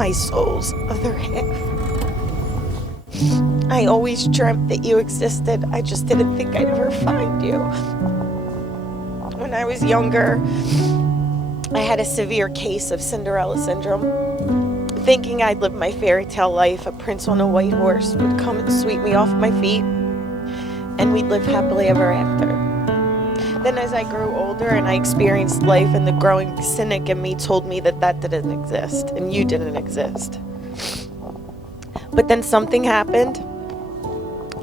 my soul's other half. I always dreamt that you existed. I just didn't think I'd ever find you. When I was younger, I had a severe case of Cinderella syndrome. Thinking I'd live my fairy tale life, a prince on a white horse would come and sweep me off my feet, and we'd live happily ever after. Then as I grew older and I experienced life, and the growing cynic in me told me that that didn't exist, and you didn't exist. But then something happened.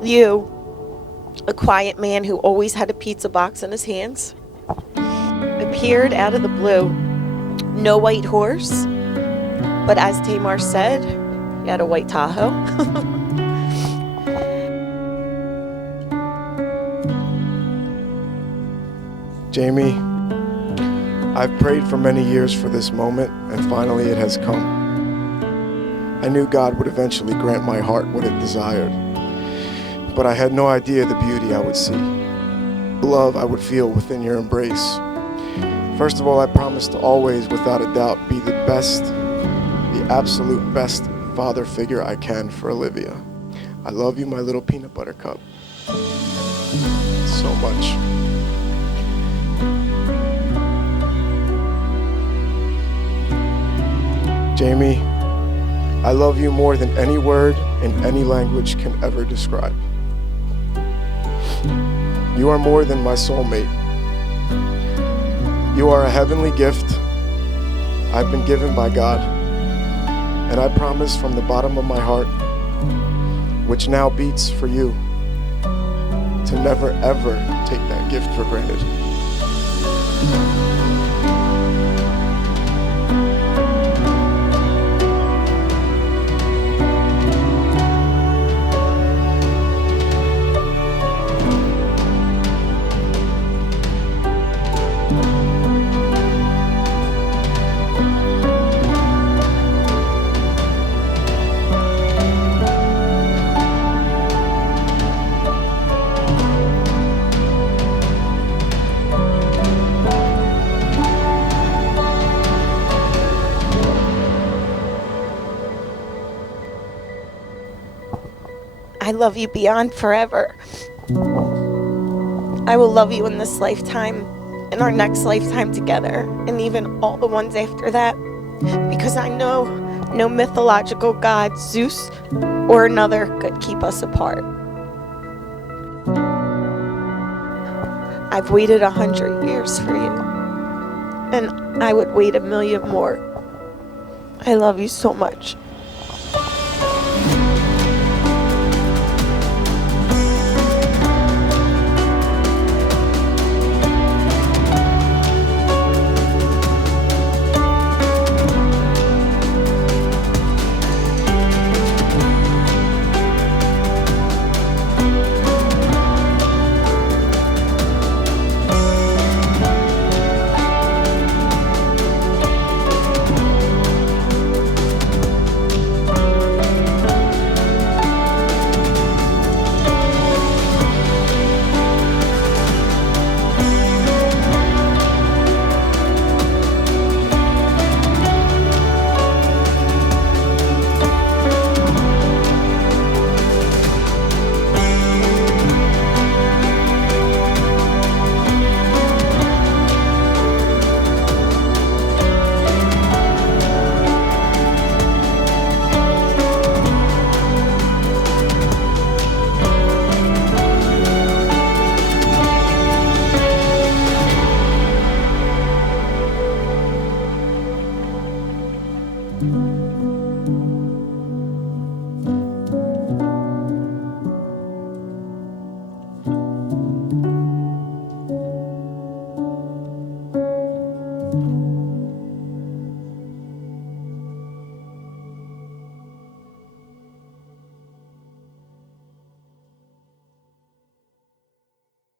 You, a quiet man who always had a pizza box in his hands, appeared out of the blue. No white horse, but as Tamar said, he had a white Tahoe. Jamie, I've prayed for many years for this moment, and finally it has come. I knew God would eventually grant my heart what it desired, but I had no idea the beauty I would see, the love I would feel within your embrace. First of all, I promise to always, without a doubt, be the best, the absolute best father figure I can for Olivia. I love you, my little peanut butter cup, so much. Jamie, I love you more than any word in any language can ever describe. You are more than my soulmate. You are a heavenly gift I've been given by God, and I promise from the bottom of my heart, which now beats for you, to never ever take that gift for granted. I love you beyond forever. I will love you in this lifetime, in our next lifetime together, and even all the ones after that, because I know no mythological god, Zeus or another, could keep us apart. I've waited 100 years for you, and I would wait 1,000,000 more. I love you so much.